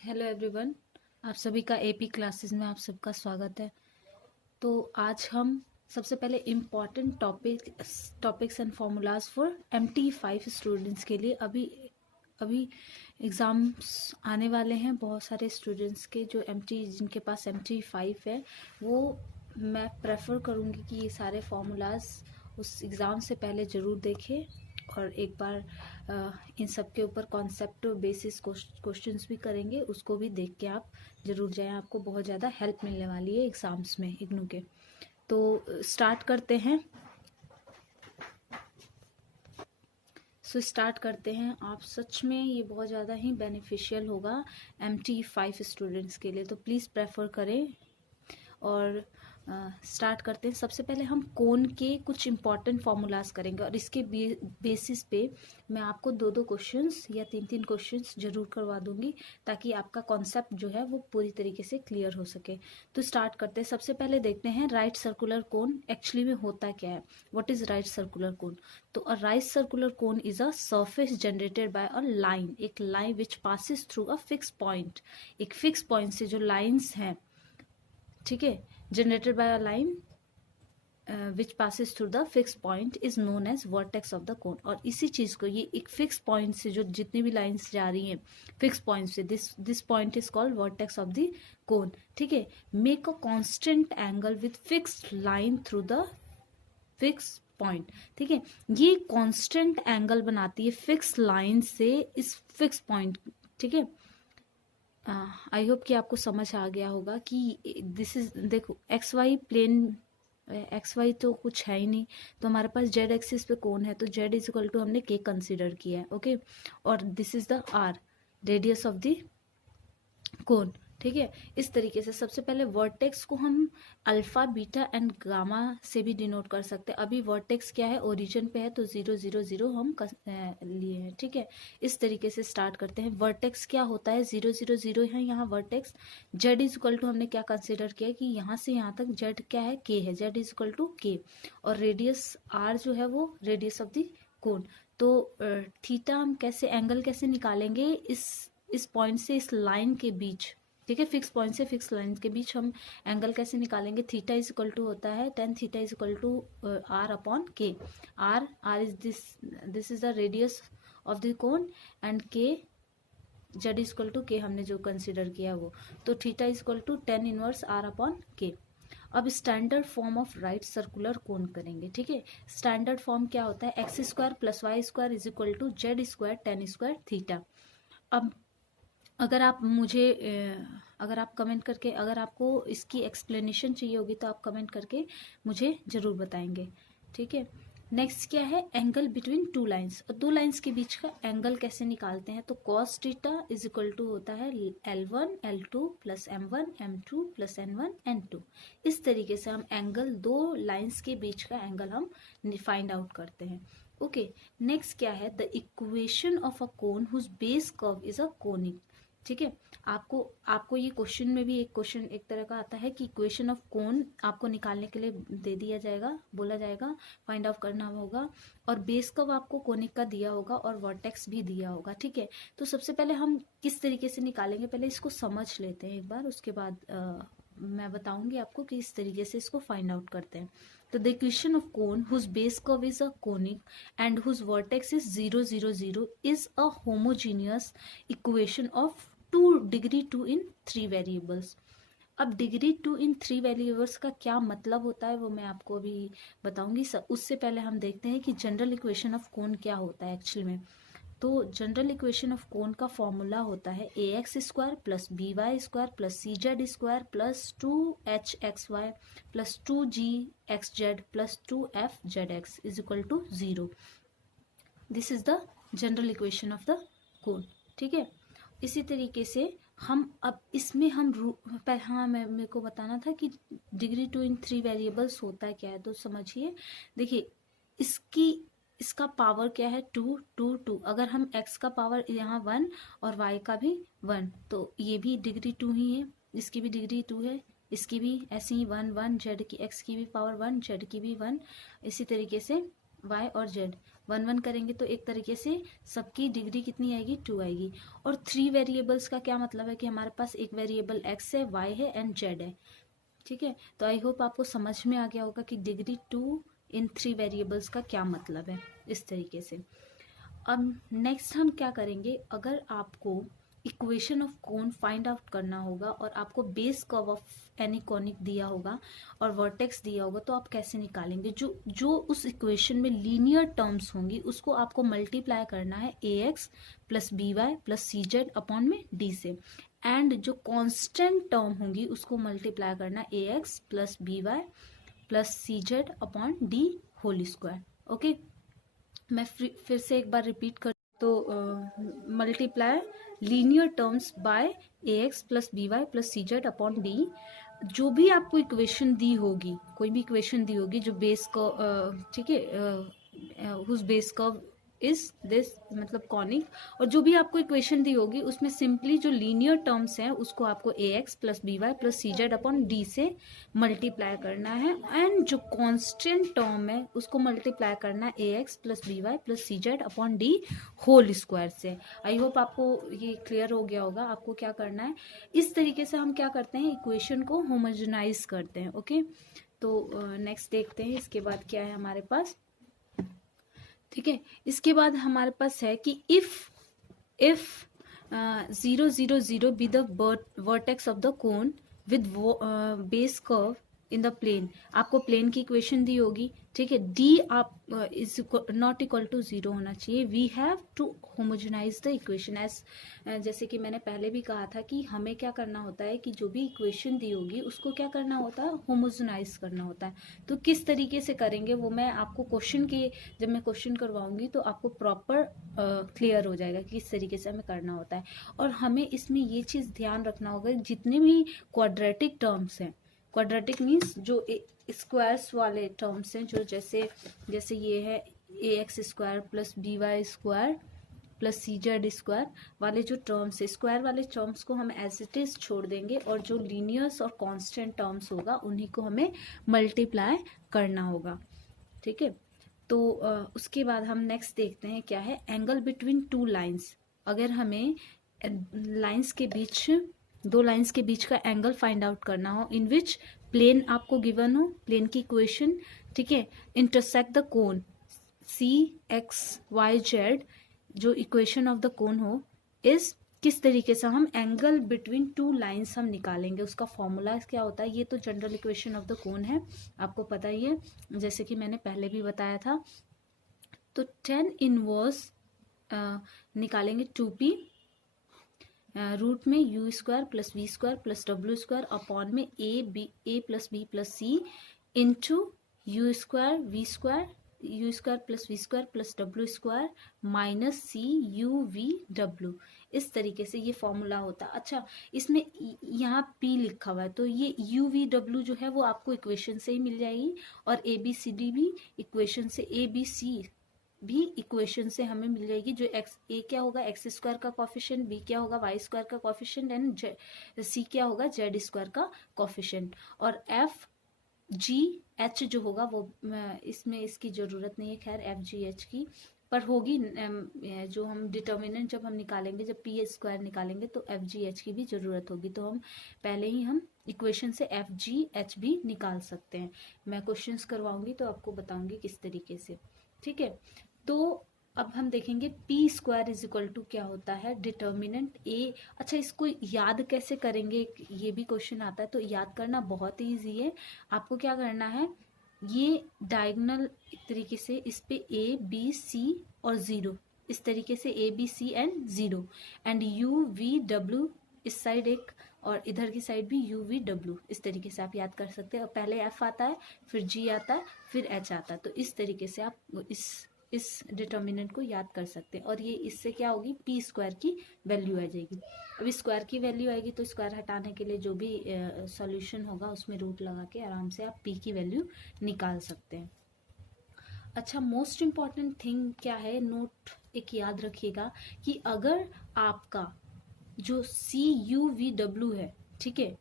Hello everyone, आप सभी का एपी क्लासेस में आप सबका स्वागत है। तो आज हम सबसे पहले important topics and formulas for MT5 students के लिए अभी एग्ज़ाम्स आने वाले हैं। बहुत सारे स्टूडेंट्स के जो जिनके पास MT5 है, वो मैं प्रेफर करूँगी कि ये सारे फार्मूलाज उस एग्ज़ाम से पहले ज़रूर देखें और एक बार इन सब के ऊपर कॉन्सेप्ट बेसिस क्वेश्चंस भी करेंगे, उसको भी देख के आप ज़रूर जाएं। आपको बहुत ज़्यादा हेल्प मिलने वाली है एग्ज़ाम्स में इग्नू के। तो स्टार्ट करते हैं। स्टार्ट करते हैं। आप सच में ये बहुत ज़्यादा ही बेनिफिशियल होगा MT5 स्टूडेंट्स के लिए, तो प्लीज़ प्रेफर करें। और स्टार्ट करते हैं। सबसे पहले हम कोन के कुछ इंपॉर्टेंट फार्मूलाज करेंगे और इसके बेसिस पे मैं आपको दो क्वेश्चंस या तीन क्वेश्चंस जरूर करवा दूंगी, ताकि आपका कॉन्सेप्ट जो है वो पूरी तरीके से क्लियर हो सके। तो स्टार्ट करते हैं। सबसे पहले देखते हैं राइट सर्कुलर कोन एक्चुअली में होता क्या है। What is right circular cone? तो a right circular cone is a surface generated by a line, एक line which passes through a fix point. एक फिक्स पॉइंट से जो लाइन्स हैं, ठीक है, generated by a line which passes through the fixed point is known as vertex of the cone। और इसी चीज को, ये एक फिक्स पॉइंट से जो जितनी भी लाइंस जा रही हैं फिक्स पॉइंट से, this point is called vertex of the cone. ठीक है, make a constant angle with fixed line through the fix point. ठीक है, ये कांस्टेंट एंगल बनाती है फिक्स लाइन से इस फिक्स पॉइंट। ठीक है, आई होप कि आपको समझ आ गया होगा कि दिस इज, देखो X Y plane, X Y तो कुछ है ही नहीं, तो हमारे पास जेड एक्सिस पे कौन है, तो जेड इज इक्वल टू हमने के कंसीडर किया है। ओके, और this is the R, radius of the cone. ठीक है, इस तरीके से सबसे पहले वर्टेक्स को हम अल्फा बीटा एंड गामा से भी डिनोट कर सकते हैं। अभी वर्टेक्स क्या है, ओरिजिन पे है, तो 0 0 0 हम लिए हैं। ठीक है, इस तरीके से स्टार्ट करते हैं। वर्टेक्स क्या होता है, 0 0 0 है यहाँ vertex. Z is equal to हमने क्या कंसिडर किया कि यहाँ से यहाँ तक जेड क्या है, के है, जेड इज इक्वल टू के। और रेडियस आर जो है वो रेडियस ऑफ द कोन। तो थीटा हम कैसे, एंगल कैसे निकालेंगे इस पॉइंट से इस लाइन के बीच। ठीक है, फिक्स पॉइंट से फिक्स लाइन के बीच हम एंगल कैसे निकालेंगे। थीटा इज इक्वल टू होता है tan theta is equal to R upon K. R is this is the radius of the cone and K, Z is equal to K हमने जो consider किया वो, तो theta is equal to tan inverse R upon K. अब standard form of right circular cone करेंगे। ठीक है, standard form क्या होता है, X square plus Y square is equal to Z square tan square theta. अब अगर आप मुझे अगर आप कमेंट करके, अगर आपको इसकी एक्सप्लेनेशन चाहिए होगी तो आप कमेंट करके मुझे ज़रूर बताएंगे। ठीक है, नेक्स्ट क्या है, एंगल बिटवीन टू लाइंस। और दो लाइंस के बीच का एंगल कैसे निकालते हैं, तो cos theta is equal to होता है L1 L2 plus M1 M2 plus N1 N2। इस तरीके से हम एंगल, दो लाइंस के बीच का एंगल हम फाइंड आउट करते हैं। ओके, नेक्स्ट क्या है, the equation of a cone whose base curve is a conic. ठीक है, आपको ये क्वेश्चन में भी एक क्वेश्चन एक तरह का आता है कि इक्वेशन ऑफ कोन आपको निकालने के लिए दे दिया जाएगा, बोला जाएगा, फाइंड आउट करना होगा, और बेस कर्व आपको कोनिक का दिया होगा और वर्टेक्स भी दिया होगा। ठीक है, तो सबसे पहले हम किस तरीके से निकालेंगे, पहले इसको समझ लेते हैं एक बार, उसके बाद मैं बताऊंगी आपको कि इस तरीके से इसको फाइंड आउट करते हैं। तो the equation of cone whose base curve is a conic and whose vertex is 0 0 0 is a homogeneous equation of 2 degree 2 in 3 variables. अब डिग्री 2 इन 3 वेरिएबल्स का क्या मतलब होता है वो मैं आपको अभी बताऊंगी। उससे पहले हम देखते हैं कि जनरल इक्वेशन ऑफ कोन क्या होता है एक्चुअली में। तो जनरल इक्वेशन ऑफ कोन का फॉर्मूला होता है ax square plus by square plus cz square plus 2hxy plus 2gxz plus 2fzx is equal to 0। This is the general equation of the cone. ठीक है, इसी तरीके से हम अब इसमें हम हाँ, मेरे को बताना था कि डिग्री 2 इन 3 वेरिएबल्स होता है क्या है, तो समझिए। देखिए, इसका पावर क्या है, 2 2 2। अगर हम x का पावर यहाँ 1 और y का भी 1, तो ये भी डिग्री 2 ही है, इसकी भी डिग्री 2 है, इसकी भी ऐसे ही 1 1, z की x की भी पावर 1, z की भी 1, इसी तरीके से y और z 1 1 करेंगे तो एक तरीके से सबकी डिग्री कितनी आएगी, 2 आएगी। और 3 वेरिएबल्स का क्या मतलब है कि हमारे पास एक वेरिएबल x है, y है एंड z है। ठीक है, तो आई होप आपको समझ में आ गया होगा कि डिग्री 2 इन 3 वेरिएबल्स का क्या मतलब है, इस तरीके से। अब नेक्स्ट हम क्या करेंगे, अगर आपको equation of cone find out करना होगा और आपको base curve of any conic दिया होगा और वर्टेक्स दिया होगा, तो आप कैसे निकालेंगे। जो जो उस इक्वेशन में लीनियर टर्म्स होंगी उसको आपको मल्टीप्लाई करना है ax plus B Y plus C Z upon में d से, एंड जो कांस्टेंट टर्म होंगी उसको मल्टीप्लाई करना ax plus B Y plus C Z upon d whole square. Okay, मैं फिर से एक बार रिपीट कर, तो multiply linear terms by ax plus B Y plus C Z upon D. जो भी आपको इक्वेशन दी होगी, कोई भी इक्वेशन दी होगी जो बेस को, ठीक है, whose base curve is this, मतलब कॉनिक, और जो भी आपको इक्वेशन दी होगी उसमें सिंपली जो लीनियर टर्म्स हैं उसको आपको ax plus B Y plus C Z upon D से मल्टीप्लाई करना है, एंड जो कांस्टेंट टर्म है उसको मल्टीप्लाई करना है ax plus B Y plus C Z upon D whole square से। आई होप आपको ये क्लियर हो गया होगा आपको क्या करना है। इस तरीके से हम क्या करते हैं, इक्वेशन को होमोजेनाइज करते हैं। ओके, तो नेक्स्ट देखते हैं इसके बाद क्या है हमारे पास। ठीक है, इसके बाद हमारे पास है कि if 0 0 0 be the vertex of the cone with base curve in the plane. आपको प्लेन की इक्वेशन दी होगी, ठीक है, डी आप इज नॉट इक्वल टू 0 होना चाहिए। We have to homogenize the equation as, जैसे कि मैंने पहले भी कहा था कि हमें क्या करना होता है कि जो भी इक्वेशन दी होगी उसको क्या करना होता है, होमोजेनाइज करना होता है। तो किस तरीके से करेंगे वो मैं आपको क्वेश्चन के, जब मैं क्वेश्चन करवाऊंगी तो आपको प्रॉपर क्लियर हो जाएगा कि किस तरीके से हमें करना होता है। और हमें इसमें ये चीज़ ध्यान रखना होगा, जितने भी क्वाड्रेटिक टर्म्स हैं, क्वाड्रेटिक मीन्स जो स्क्वायर्स वाले टर्म्स हैं, जो जैसे ये है ax square plus B Y square plus C Z square वाले जो टर्म्स है, स्क्वायर वाले टर्म्स को हम एज इट इज छोड़ देंगे, और जो लीनियर्स और कांस्टेंट टर्म्स होगा उन्हीं को हमें मल्टीप्लाई करना होगा। ठीक है, तो उसके बाद हम नेक्स्ट देखते हैं क्या है, एंगल बिटवीन टू लाइंस। अगर हमें लाइंस के बीच, दो लाइंस के बीच का एंगल फाइंड आउट करना हो, इन विच प्लेन आपको गिवन हो, प्लेन की इक्वेशन, ठीक है, intersect the cone C X Y Z, जो इक्वेशन ऑफ द कोन हो, इस किस तरीके से हम एंगल बिटवीन टू लाइंस हम निकालेंगे, उसका फॉर्मूला क्या होता है। ये तो जनरल इक्वेशन ऑफ द कोन है, आपको पता ही है, जैसे कि मैंने पहले भी बताया था। तो tan इनवर्स निकालेंगे 2p रूट में U square plus V square plus W square upon में A plus B plus C into U square plus V square plus W square minus C U V W. इस तरीके से ये formula होता है। अच्छा, इसमें यहाँ P लिखा हुआ है, तो ये यू वी डब्ल्यू जो है वो आपको इक्वेशन से ही मिल जाएगी, और ए बी सी डी भी इक्वेशन से, ए बी सी भी इक्वेशन से हमें मिल जाएगी। जो एक्स ए क्या होगा, एक्स स्क्वायर का कॉफिशिएंट, बी क्या होगा, वाई स्क्वायर का कॉफिशिएंट, एंड सी क्या होगा, जेड स्क्वायर का कॉफिशिएंट। और एफ जी एच जो होगा वो इसमें इसकी ज़रूरत नहीं है खैर एफ जी एच की, पर होगी जो हम डिटर्मिनेंट जब हम निकालेंगे, जब पी स्क्वायर निकालेंगे तो एफ जी एच की भी ज़रूरत होगी। तो हम पहले ही हम इक्वेशन से एफ जी एच भी निकाल सकते हैं। मैं क्वेश्चंस करवाऊंगी तो आपको बताऊंगी किस तरीके से। ठीक है, तो अब हम देखेंगे P square is equal to क्या होता है, डिटर्मिनेंट ए। अच्छा, इसको याद कैसे करेंगे, ये भी क्वेश्चन आता है, तो याद करना बहुत ही ईजी है। आपको क्या करना है, ये डायगोनल एक तरीके से इस पे ए बी सी और 0, इस तरीके से A B C and 0, and U V W इस साइड एक, और इधर की साइड भी यू वी डब्ल्यू, इस तरीके से आप याद कर सकते हैं। और पहले एफ आता है, फिर जी आता है, फिर एच आता है, तो इस तरीके से आप इस डिटर्मिनेंट को याद कर सकते हैं। और ये इससे क्या होगी, पी स्क्वायर की वैल्यू आ जाएगी। अब स्क्वायर की वैल्यू आएगी तो स्क्वायर हटाने के लिए जो भी सॉल्यूशन होगा उसमें रूट लगा के आराम से आप पी की वैल्यू निकाल सकते हैं। अच्छा, मोस्ट इम्पॉर्टेंट थिंग क्या है, नोट एक याद रखिएगा कि अगर आपका जो सी यू वी डब्ल्यू है, ठीक है,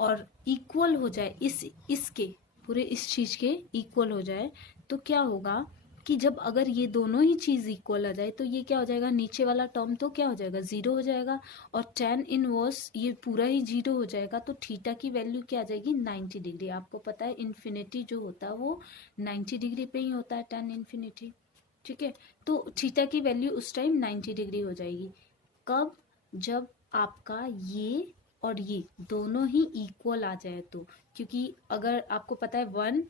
और इक्वल हो जाए इसके पूरे इस चीज़ के इक्वल हो जाए, तो क्या होगा कि जब अगर ये दोनों ही चीज़ इक्वल आ जाए तो ये क्या हो जाएगा, नीचे वाला टर्म तो क्या हो जाएगा, ज़ीरो हो जाएगा, और tan इनवर्स ये पूरा ही ज़ीरो हो जाएगा। तो थीटा की वैल्यू क्या आ जाएगी, 90 डिग्री। आपको पता है इन्फिनिटी जो होता है वो 90 डिग्री पे ही होता है, tan इन्फिनिटी। ठीक है, तो थीटा की वैल्यू उस टाइम 90 डिग्री हो जाएगी। कब, जब आपका ये और ये दोनों ही इक्वल आ जाए तो, क्योंकि अगर आपको पता है 1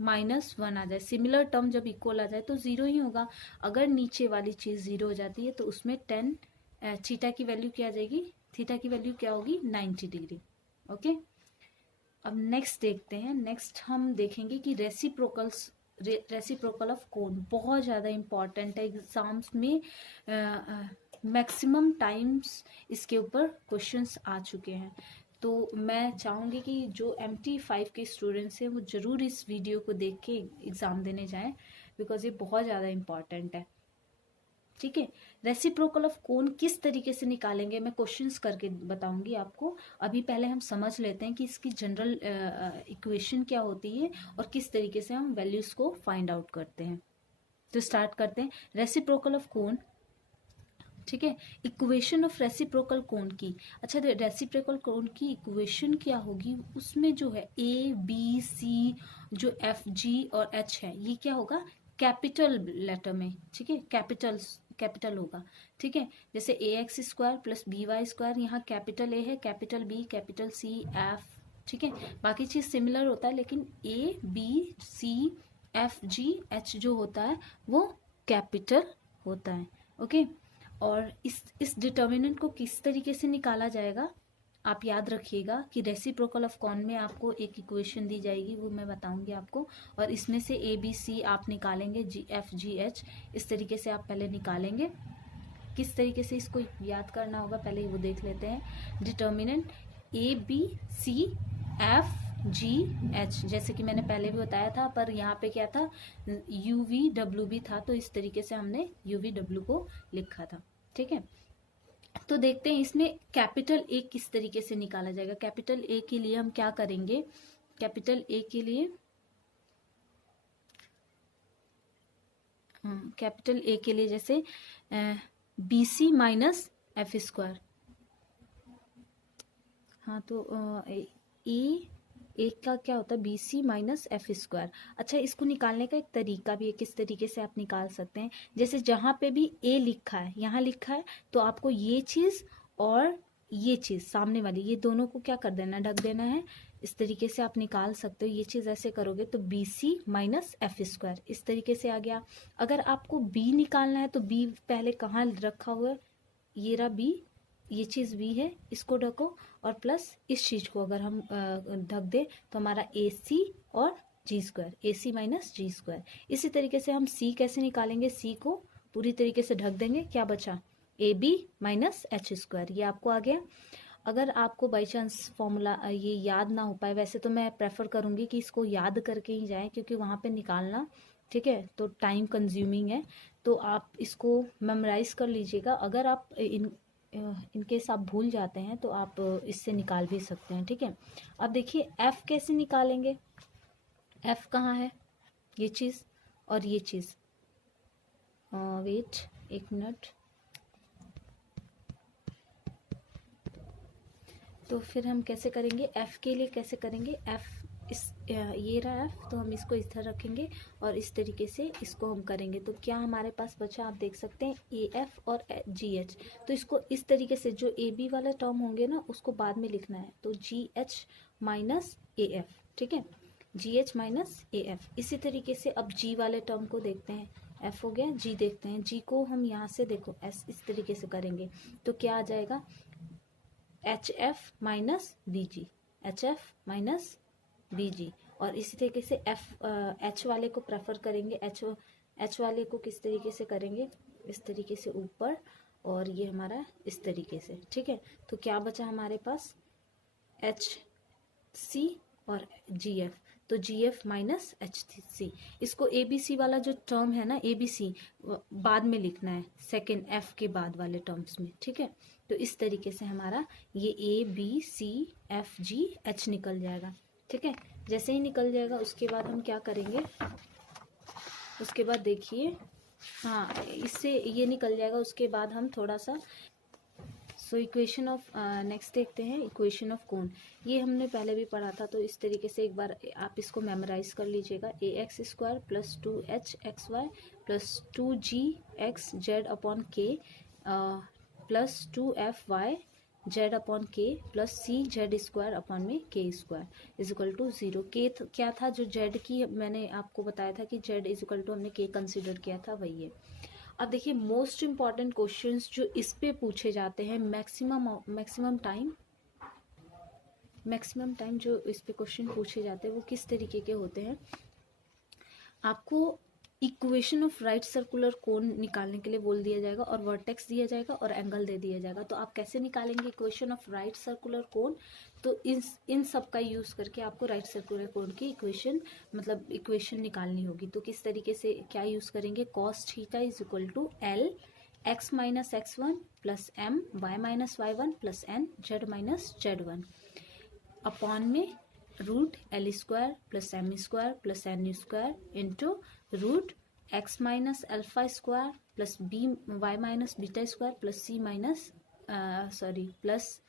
-1 आ जाए, सिमिलर टर्म जब इक्वल आ जाए तो ज़ीरो ही होगा। अगर नीचे वाली चीज़ ज़ीरो हो जाती है तो उसमें थीटा की वैल्यू क्या आ जाएगी, थीटा की वैल्यू क्या होगी, 90 डिग्री। ओके, अब नेक्स्ट देखते हैं। नेक्स्ट हम देखेंगे कि रेसिप्रोकल ऑफ कोण बहुत ज़्यादा इम्पॉर्टेंट है एग्जाम्स में। मैक्सिमम टाइम्स इसके ऊपर क्वेश्चंस आ चुके हैं। तो मैं चाहूँगी कि जो MT5 के स्टूडेंट्स हैं वो ज़रूर इस वीडियो को देख के एग्ज़ाम देने जाएं, बिकॉज ये बहुत ज़्यादा इम्पॉर्टेंट है। ठीक है, रेसिप्रोकल ऑफ कोण किस तरीके से निकालेंगे मैं क्वेश्चंस करके बताऊंगी आपको। अभी पहले हम समझ लेते हैं कि इसकी जनरल इक्वेशन क्या होती है और किस तरीके से हम वैल्यूज को फाइंड आउट करते हैं। तो स्टार्ट करते हैं रेसिप्रोकल ऑफ कोण। ठीक है, इक्वेशन ऑफ रेसिप्रोकल कोण की, अच्छा रेसिप्रोकल कोण की इक्वेशन क्या होगी, उसमें जो है ABC, जो FG और H है, ये क्या होगा, कैपिटल लेटर में। ठीक है, कैपिटल होगा। ठीक है, जैसे AX² + BY², यहाँ कैपिटल A है, capital B, capital C, F। ठीक है, बाकी चीज सिमिलर होता है, लेकिन ABCFGH जो होता है वो कैपिटल होता है। ओके, और इस डिटर्मिनेंट को किस तरीके से निकाला जाएगा, आप याद रखिएगा कि रेसिप्रोकल ऑफ कोण में आपको एक इक्वेशन दी जाएगी, वो मैं बताऊंगी आपको, और इसमें से ABC आप निकालेंगे, GFGH इस तरीके से आप पहले निकालेंगे। किस तरीके से इसको याद करना होगा पहले वो देख लेते हैं। डिटर्मिनेंट ABCFGH, जैसे कि मैंने पहले भी बताया था, पर यहाँ पे क्या था, UVW था, तो इस तरीके से हमने UVW को लिखा था। ठीक है, तो देखते हैं इसमें कैपिटल A किस तरीके से निकाला जाएगा। कैपिटल A के लिए हम क्या करेंगे, कैपिटल A के लिए जैसे BC - F²। हाँ, तो एक का क्या होता है, BC - F²। अच्छा, इसको निकालने का एक तरीका भी है, किस तरीके से आप निकाल सकते हैं। जैसे जहाँ पे भी A लिखा है, यहाँ लिखा है, तो आपको ये चीज़ और ये चीज़ सामने वाली, ये दोनों को क्या कर देना, ढक देना है। इस तरीके से आप निकाल सकते हो। ये चीज़ ऐसे करोगे तो BC - F² इस तरीके से आ गया। अगर आपको B निकालना है तो B पहले कहाँ रखा हुआ है, ये रहा B, ये चीज़ B है, इसको ढको, और प्लस इस चीज़ को अगर हम ढक दे तो हमारा AC और G², AC - G²। इसी तरीके से हम C कैसे निकालेंगे, C को पूरी तरीके से ढक देंगे, क्या बचा, AB - H²। ये आपको आ गया। अगर आपको बाई चांस फॉर्मूला ये याद ना हो पाए, वैसे तो मैं प्रेफर करूँगी कि इसको याद करके ही जाएं, क्योंकि वहाँ पे निकालना, ठीक है, तो टाइम कंज्यूमिंग है। तो आप इसको मेमोराइज कर लीजिएगा। अगर आप इनकेस आप भूल जाते हैं तो आप इससे निकाल भी सकते हैं। ठीक है, अब देखिए F कैसे निकालेंगे। F कहाँ है, ये चीज़ और ये चीज़, वेट एक मिनट। तो फिर हम कैसे करेंगे, F के लिए कैसे करेंगे, F ये रहा F, तो हम इसको इस तरह रखेंगे और इस तरीके से इसको हम करेंगे। तो क्या हमारे पास बचा, आप देख सकते हैं AF और GH। तो इसको इस तरीके से, जो AB वाला टर्म होंगे ना उसको बाद में लिखना है, तो GH - AF। ठीक है, GH - AF। इसी तरीके से अब G वाले टर्म को देखते हैं, F हो गया, G देखते हैं। G को हम यहाँ से देखो S इस तरीके से करेंगे तो क्या आ जाएगा, HF - BG, HF - BG। और इसी तरीके से H वाले को प्रेफर करेंगे, H वाले को किस तरीके से करेंगे, इस तरीके से ऊपर, और ये हमारा इस तरीके से। ठीक है, तो क्या बचा हमारे पास, HC और GF, तो GF - HC। इसको ABC वाला जो टर्म है ना, ABC बाद में लिखना है, सेकेंड F के बाद वाले टर्म्स में। ठीक है, तो इस तरीके से हमारा ये ABCFGH निकल जाएगा। ठीक है, जैसे ही निकल जाएगा उसके बाद हम क्या करेंगे, उसके बाद देखिए, हाँ इससे ये निकल जाएगा। उसके बाद हम थोड़ा सा इक्वेशन ऑफ नेक्स्ट देखते हैं, इक्वेशन ऑफ कोण। ये हमने पहले भी पढ़ा था, तो इस तरीके से एक बार आप इसको मेमोराइज कर लीजिएगा। ax² plus 2hxy plus 2gx z के plus 2fy z/k plus c z² is equal to 0। के क्या था, जो z की मैंने आपको बताया था कि z इज इक्वल टू हमने k कंसिडर किया था, वही है। अब देखिए मोस्ट इम्पॉर्टेंट क्वेश्चंस जो इस पे पूछे जाते हैं, मैक्सिमम टाइम जो इस पे क्वेश्चन पूछे जाते हैं वो किस तरीके के होते हैं। आपको इक्वेशन ऑफ राइट सर्कुलर कोन निकालने के लिए बोल दिया जाएगा और वर्टेक्स दिया जाएगा और एंगल दे दिया जाएगा। तो आप कैसे निकालेंगे equation of right circular cone, तो इन सब का यूज करके आपको राइट सर्कुलर कोन की इक्वेशन निकालनी होगी। तो किस तरीके से क्या यूज करेंगे, cos theta is equal to L x minus x1 plus m y minus y1 plus n z - z1 upon में root L² plus m² plus n² into root x minus α² plus y minus β² plus plus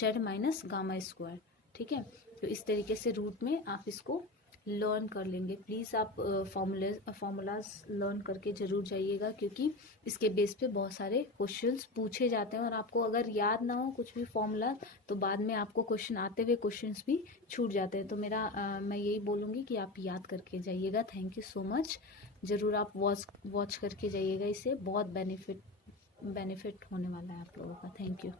z minus γ²। ठीक है, तो इस तरीके से root में आप इसको लर्न कर लेंगे। प्लीज़ आप फॉर्मूलाज लर्न करके ज़रूर जाइएगा, क्योंकि इसके बेस पे बहुत सारे क्वेश्चंस पूछे जाते हैं और आपको अगर याद ना हो कुछ भी फॉर्मूला, तो बाद में आपको क्वेश्चन आते हुए क्वेश्चंस भी छूट जाते हैं। तो मैं यही बोलूँगी कि आप याद करके जाइएगा। थैंक यू सो मच, ज़रूर आप वॉच करके जाइएगा, इससे बहुत बेनिफिट होने वाला है आप लोगों का। Thank you.